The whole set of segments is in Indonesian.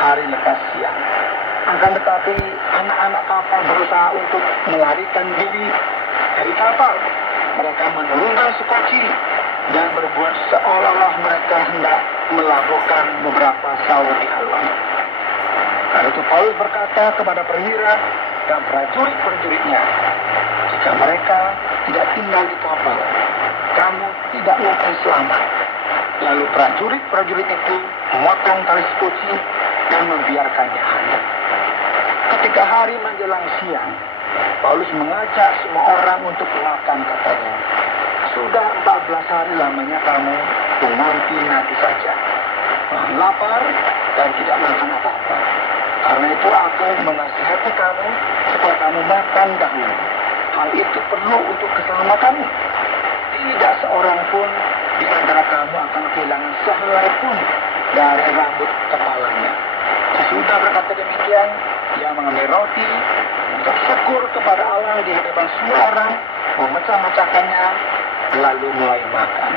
hari lekas siang. Akan tetapi anak-anak kapal berusaha untuk melarikan diri dari kapal. Mereka menurunkan sekoci dan berbuat seolah-olah mereka hendak melabuhkan beberapa saut di haluan. Karena itu Paulus berkata kepada perwira dan prajurit-prajuritnya, jika mereka tidak tinggal di kapal, kamu tidak mungkin selamat. Lalu prajurit-prajurit itu memotong tali sekoci dan membiarkannya hanyut. Ketika hari menjelang siang, Paulus mengajak semua orang untuk makan, katanya. Sudah 14 hari lamanya kamu menanti saja. Lapar dan tidak makan apa-apa. Karena itu aku menasihati kamu supaya kamu makan dahulu. Hal itu perlu untuk keselamatanmu. Tidak seorang pun di antara kamu akan kehilangan sehelai pun dari rambut kepalanya. Sesudah berkata demikian, dia mengambil roti, mengucap syukur kepada Allah di hadapan semua orang, memecah-mecahkannya, lalu mulai makan.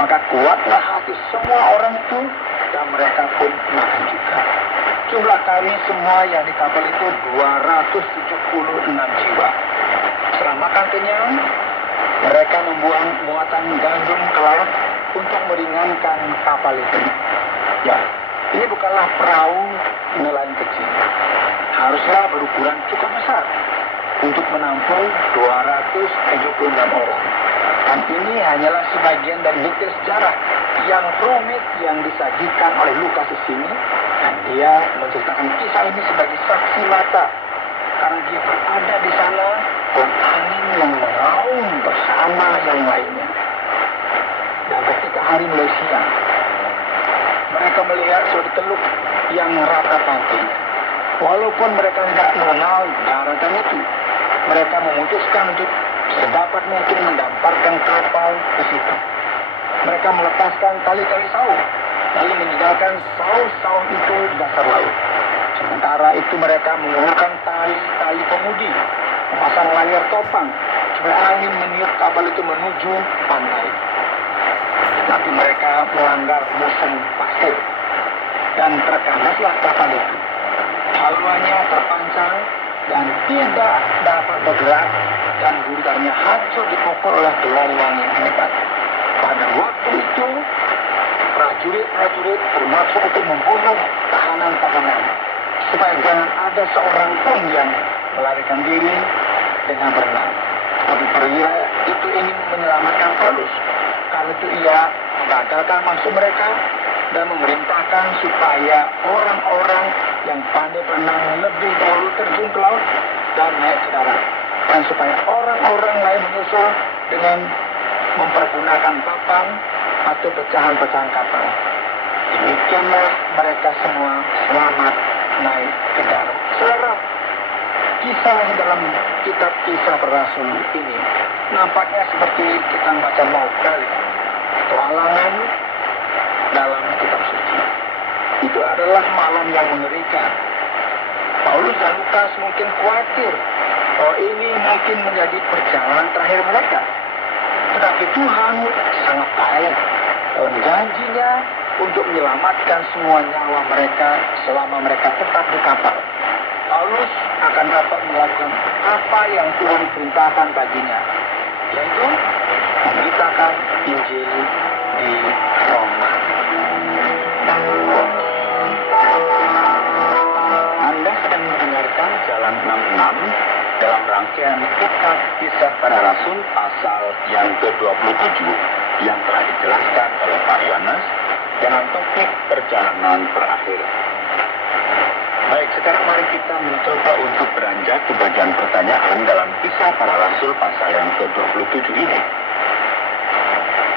Maka kuatlah hati semua orang itu, dan mereka pun makan juga. Jumlah kami semua yang di kapal itu 276 jiwa. Setelah makan kenyang, mereka membuang muatan gandum ke laut untuk meringankan kapal itu. Ya, ini bukanlah perahu nelayan kecil. Haruslah berukuran cukup besar untuk menampung 276 orang. Dan ini hanyalah sebagian dari detail sejarah yang rumit yang disajikan oleh Lukas di sini. Dan dia menceritakan kisah ini sebagai saksi mata. Karena dia berada di sana dan angin yang mengaum bersama yang lainnya. Dan ketika hari mulai siang, mereka melihat suatu teluk yang rata pantai. Walaupun mereka tidak mengenal daratan itu, mereka memutuskan untuk sedapat mungkin mendamparkan kapal ke situ. Mereka melepaskan tali-tali saut, lalu meninggalkan saut-saut itu di dasar laut. Sementara itu mereka menggunakan tali-tali pemudi, memasang layar topang, supaya angin meniup kapal itu menuju pantai. Tapi mereka melanggar musim pasir, dan terkandaslah kapal itu. Haluannya terpancang dan tidak dapat bergerak, dan gundarnya hancur dipukul oleh gelombang yang hebat. Pada waktu itu, prajurit-prajurit bermaksud untuk membunuh tahanan-tahanan, supaya jangan ada seorang pun yang melarikan diri dengan berenang. Tapi perwira itu ingin menyelamatkan Paulus. Karena itu ia menggagalkan maksud mereka dan memerintahkan supaya orang-orang yang pandai berenang lebih dahulu terjun ke laut dan naik ke darat. Dan supaya orang-orang lain menyusul dengan mempergunakan papan atau pecahan-pecahan kapal. Demikianlah mereka semua selamat naik ke darat. Saudara, kisah dalam kitab Kisah Para Rasul ini nampaknya seperti kita baca novel, petualangan dalam kitab suci. Itu adalah malam yang mengerikan. Paulus dan Lukas mungkin khawatir bahwa ini mungkin menjadi perjalanan terakhir mereka. Tetapi Tuhan sangat baik dan janjinya untuk menyelamatkan semua nyawa mereka selama mereka tetap di kapal. Paulus akan dapat melakukan apa yang Tuhan perintahkan baginya, yaitu memberitakan Injil di Roma. Anda sedang mendengarkan Jalan 66 dalam rangkaian kitab Kisah Para Rasul pasal yang ke-27 yang telah dijelaskan oleh Pak Yohanes dengan topik perjalanan terakhir. Baik, sekarang mari kita mencoba untuk beranjak ke bagian pertanyaan dalam Kisah Para Rasul pasal yang ke-27 ini.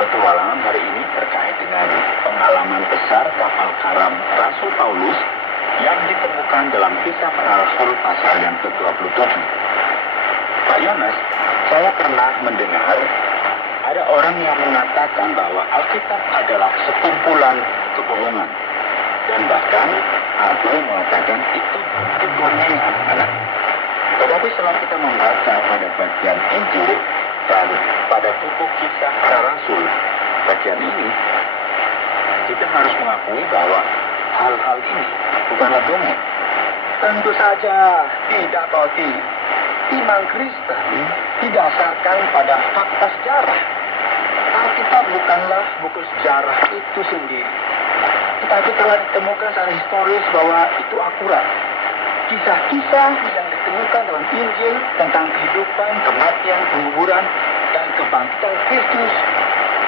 Petualangan hari ini terkait dengan pengalaman besar kapal karam Rasul Paulus yang ditemukan dalam Kisah Para Rasul pasal yang ke-27. Pak Yohanes, saya pernah mendengar ada orang yang mengatakan bahwa Alkitab adalah sekumpulan kebohongan. Dan bahkan ada yang mengatakan itu dongeng anak-anak. Tetapi setelah kita membaca pada bagian Injil dan pada buku Kisah Para Rasul bagian ini, kita harus mengakui bahwa hal-hal ini bukanlah dongeng. Tentu saja tidak, Pak Oti. Iman Kristen didasarkan pada fakta sejarah. Alkitab bukanlah buku sejarah itu sendiri, tetapi telah ditemukan secara historis bahwa itu akurat. Kisah-kisah yang ditemukan dalam Injil tentang kehidupan, kematian, penguburan, dan kebangkitan Kristus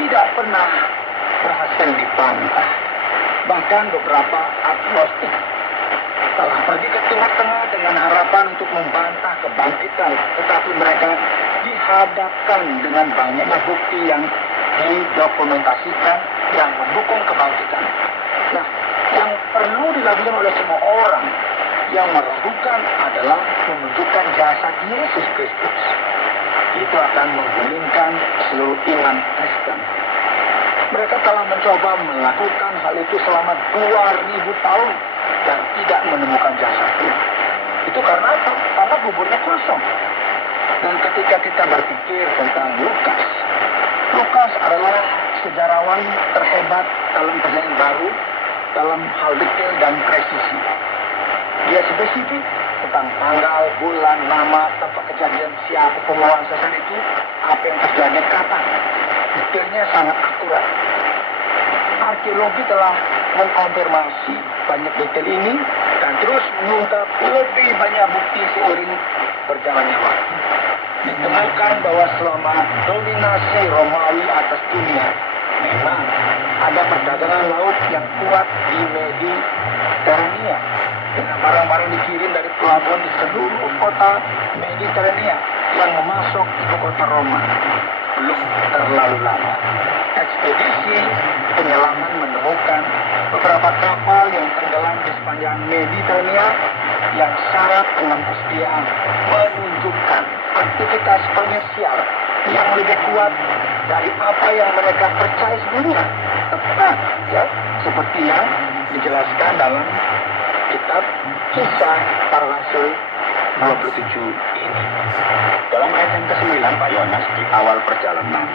tidak pernah berhasil dibantah. Bahkan beberapa agnostik telah pergi ke Timur Tengah dengan harapan untuk membantah kebangkitan, tetapi mereka dihadapkan dengan banyaknya bukti yang didokumentasikan yang mendukung kebangkitan. Nah, yang perlu dilakukan oleh semua orang yang meragukan adalah menunjukkan jasad Yesus Kristus. Itu akan menggulingkan seluruh iman Kristen. Mereka telah mencoba melakukan hal itu selama 2000 tahun dan tidak menemukan jasadnya. Itu karena apa? Karena kuburnya kosong. Dan ketika kita berpikir tentang Lukas adalah sejarawan terhebat dalam perjanjian baru, dalam hal detail dan presisi. Dia spesifik tentang tanggal, bulan, nama, tempat kejadian, siapa penguasa saat itu, apa yang terjadi, kapan. Detailnya sangat akurat. Arkeologi telah mengkonfirmasi banyak detail ini dan terus mengungkap lebih banyak bukti seiring berjalannya waktu. Ditemukan bahwa selama dominasi Romawi atas dunia, memang ada perdagangan laut yang kuat di Mediterania dengan barang-barang dikirim dari pelabuhan di seluruh kota Mediterania yang memasuk ibu kota Roma. Belum terlalu lama, ekspedisi penyelaman menemukan beberapa kapal yang tenggelam di sepanjang Mediterania yang syarat dengan kesetiaan menunjukkan aktivitas komersial yang lebih kuat dari apa yang mereka percaya sebelumnya. Tepat, ya, seperti yang dijelaskan dalam kitab Kisah Para Rasul 27 ini. Dalam ayat yang ke-9, Pak Yonas, di awal perjalanan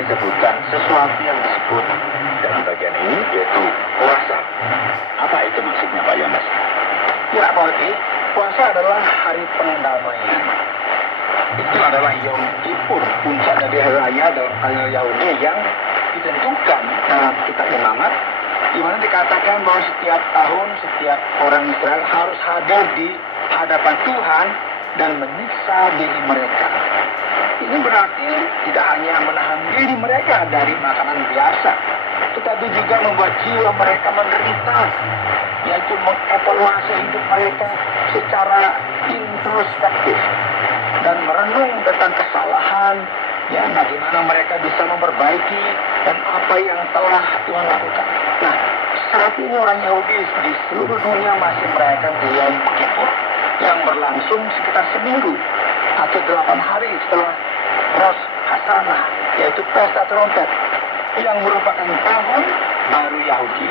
disebutkan sesuatu yang disebut dalam bagian ini, yaitu puasa. Apa itu maksudnya, Pak Yonas? Ya, Pak Oti, puasa adalah hari pendamaian. Itu adalah Yom Kippur, puncak dari hari raya dalam kalender Yahudi yang ditentukan dalam kitab Imamat, di mana dikatakan bahwa setiap tahun setiap orang Israel harus hadir di hadapan Tuhan dan menyiksa diri mereka. Ini berarti tidak hanya menahan diri mereka dari makanan biasa, tetapi juga membuat jiwa mereka menderita, yaitu mengevaluasi hidup mereka secara introspektif dan merenung tentang kesalahan, ya, bagaimana mereka bisa memperbaiki dan apa yang telah Tuhan lakukan. Nah, saat ini orang Yahudi di seluruh dunia masih merayakan Yom Kippur yang berlangsung sekitar seminggu atau 8 hari setelah Rosh Hashanah, yaitu pesta trompet yang merupakan tahun baru Yahudi.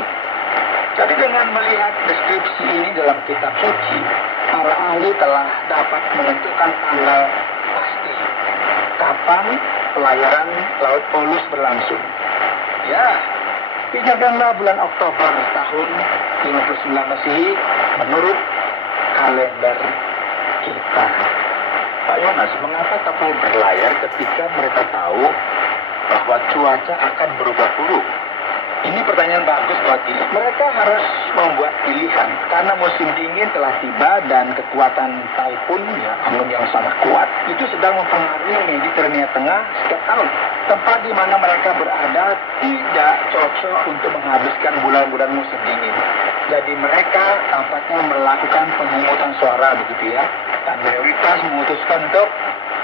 Jadi dengan melihat deskripsi ini dalam kitab suci, para ahli telah dapat menentukan tanggal pasti kapan pelayaran Laut Paulus berlangsung. Ya, pikirkanlah bulan Oktober tahun 59 Masehi menurut kalender kita. Pak Yonas, mengapa kapal berlayar ketika mereka tahu bahwa cuaca akan berubah buruk? Ini pertanyaan bagus, Pak. Mereka harus membuat pilihan karena musim dingin telah tiba dan kekuatan taifun, ya, angin yang sangat kuat, itu sedang mempengaruhi Mediterania Tengah setiap tahun. Tempat di mana mereka berada tidak cocok untuk menghabiskan bulan-bulan musim dingin. Jadi mereka tampaknya melakukan pemungutan suara begitu, ya, dan mayoritas memutuskan untuk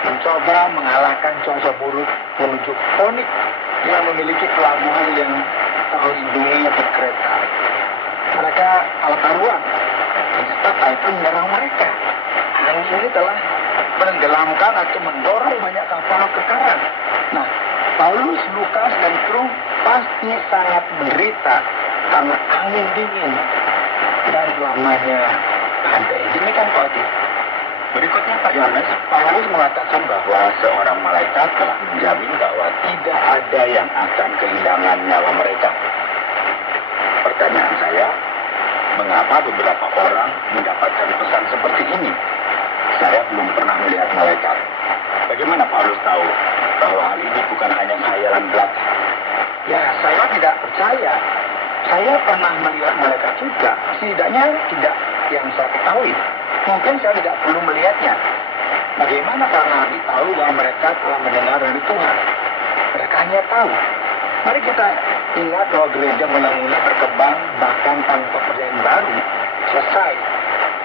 mencoba mengalahkan cuaca buruk menuju Fonik yang memiliki pelabuhan yang terlindungi di kereta. Mereka kalah taruhan. Ternyata taifun menyerang mereka. Angin ini telah menenggelamkan atau mendorong banyak kapal ke karang. Nah, Paulus, Lukas, dan kru pasti sangat menderita karena angin dingin dan lamanya badai. Demikian, Pak Oti. Berikutnya, Pak Yohanes, Paulus mengatakan bahwa seorang malaikat telah menjamin bahwa tidak ada yang akan kehilangan nyawa mereka. Pertanyaan saya, mengapa beberapa orang mendapatkan pesan seperti ini? Saya belum pernah melihat malaikat. Bagaimana Paulus tahu bahwa hal ini bukan hanya khayalan belaka? Ya, saya tidak percaya. Saya pernah melihat malaikat juga. Setidaknya tidak yang saya ketahui. Mungkin saya tidak perlu melihatnya. Bagaimana karena Nabi tahu bahwa mereka telah mendengar dari Tuhan? Mereka hanya tahu. Mari kita ingat bahwa gereja mula-mula berkembang bahkan tanpa perjanjian baru selesai.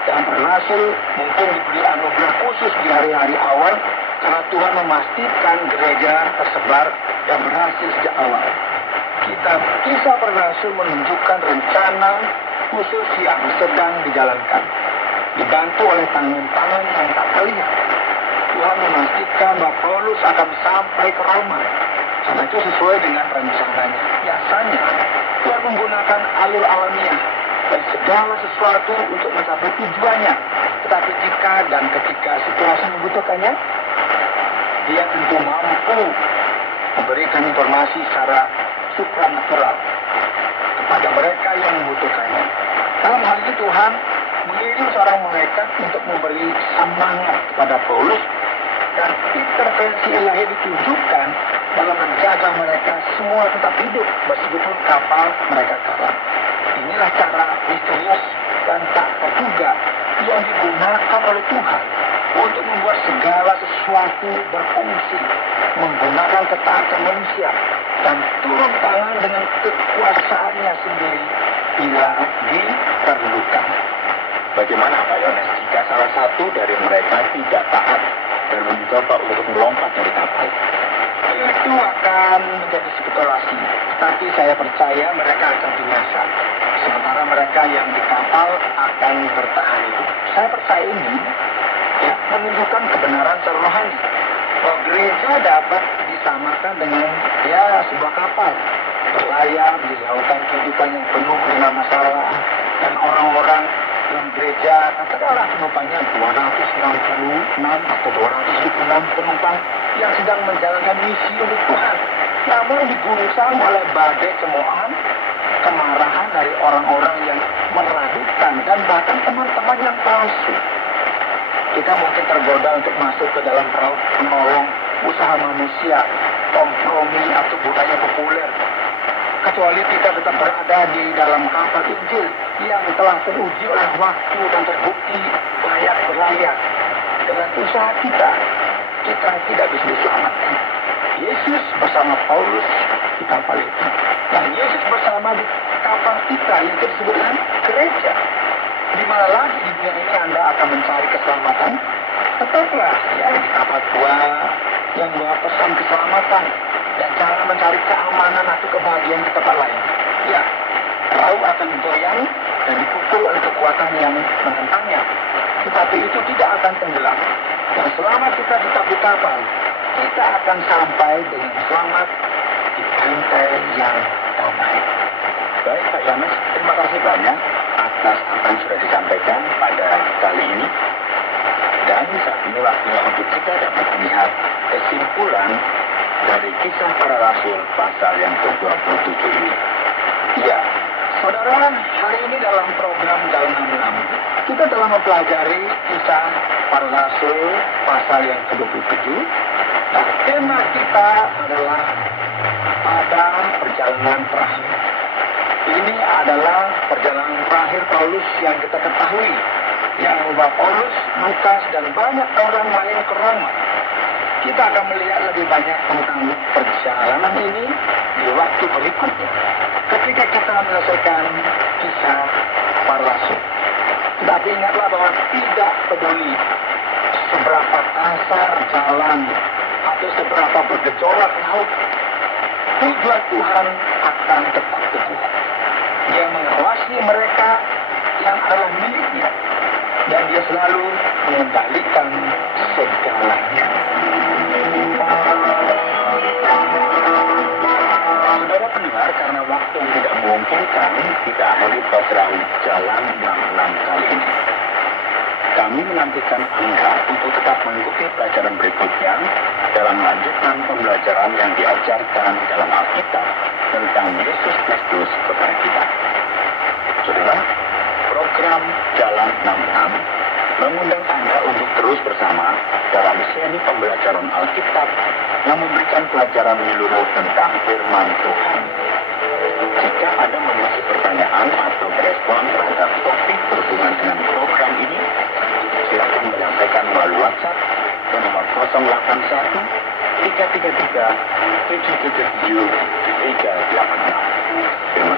Dan rasul mungkin diberi anugerah khusus di hari-hari awal karena Tuhan memastikan gereja tersebar dan berhasil sejak awal. Kisah para rasul menunjukkan rencana khusus yang sedang dijalankan, dibantu oleh tangan-tangan yang tak terlihat. Tuhan memastikan bahwa Paulus akan sampai ke Roma. Karena itu sesuai dengan rencananya. Biasanya Tuhan menggunakan alur alamiah dan segala sesuatu untuk mencapai tujuannya. Tetapi jika dan ketika situasi membutuhkannya, Dia tentu mampu memberikan informasi secara supranatural kepada mereka yang membutuhkannya. Dalam hal ini Tuhan mengirim seorang malaikat untuk memberi semangat kepada Paulus, dan intervensi ilahi ditujukan dalam menjaga mereka semua tetap hidup meskipun kapal mereka karam. Inilah cara misterius dan tak terduga yang digunakan oleh Tuhan untuk membuat segala sesuatu berfungsi, menggunakan ketaatan manusia dan turun tangan dengan kekuasaannya sendiri bila diperlukan. Bagaimana Pak Yones jika salah satu dari mereka tidak taat dan mencoba untuk melompat dari kapal? Itu akan menjadi spekulasi, tetapi saya percaya mereka akan binasa, sementara mereka yang di kapal akan bertahan hidup. Saya percaya ini menunjukkan kebenaran secara rohani bahwa gereja dapat disamakan dengan sebuah kapal berlayar di lautan kehidupan yang penuh dengan masalah, dan orang-orang dalam gereja katakanlah penumpangnya 266 atau 276 penumpang yang sedang menjalankan misi untuk Tuhan, namun diguncang oleh badai cemoohan, kemarahan dari orang-orang yang meragukan dan bahkan teman-teman yang palsu. Kita mungkin tergoda untuk masuk ke dalam perahu penolong, usaha manusia, kompromi atau budaya populer, kecuali kita tetap berada di dalam kapal Injil yang telah teruji oleh waktu dan terbukti layak berlayar. Dengan usaha kita tidak bisa diselamatkan. Yesus bersama Paulus di kapal itu, dan Yesus bersama di kapal kita yang disebut dengan gereja. Di mana lagi di dunia ini Anda akan mencari keselamatan? Tetaplah di kapal tua yang bawa pesan keselamatan, dan jangan mencari keamanan atau kebahagiaan di tempat lain. Ya, perahu akan goyang dan dipukul oleh kekuatan yang menentangnya, tetapi itu tidak akan tenggelam. Dan selama kita tetap di kapal, kita akan sampai dengan selamat di pantai yang damai. Baik Pak Yones, terima kasih banyak atas apa yang sudah disampaikan pada kali ini. Dan saat ini waktunya untuk kita dapat melihat kesimpulan dari kisah para rasul pasal yang ke-27 ini. Ya, saudara, hari ini dalam program Jalan 66, kita telah mempelajari kisah para rasul pasal yang ke-27. Nah, tema kita adalah pada perjalanan terakhir. Ini adalah perjalanan terakhir Paulus yang kita ketahui, yang membawa Paulus, Lukas, dan banyak orang lain ke Roma. Kita akan melihat lebih banyak tentang perjalanan ini di waktu berikutnya, ketika kita menyelesaikan kisah para rasul. Tetapi ingatlah bahwa tidak peduli seberapa kasar jalan atau seberapa bergejolak laut, tujuan Tuhan akan tetap teguh. Dia mengawasi mereka yang adalah miliknya, dan dia selalu mengendalikan segalanya. Saudara pendengar, karena waktu yang tidak memungkinkan, kita akhiri program Jalan 66 kali ini. Kami menantikan Anda untuk tetap mengikuti pelajaran berikutnya dalam melanjutkan pembelajaran yang diajarkan dalam Alkitab tentang Yesus Kristus kepada kita. Saudara, Jalan 66 mengundang Anda untuk terus bersama dalam seri pembelajaran Alkitab yang memberikan pelajaran menyeluruh tentang firman Tuhan. Jika Anda memiliki pertanyaan atau respon terhadap topik berhubungan dengan program ini, silakan menyampaikan melalui WhatsApp ke nomor 081 333 777 386. Terima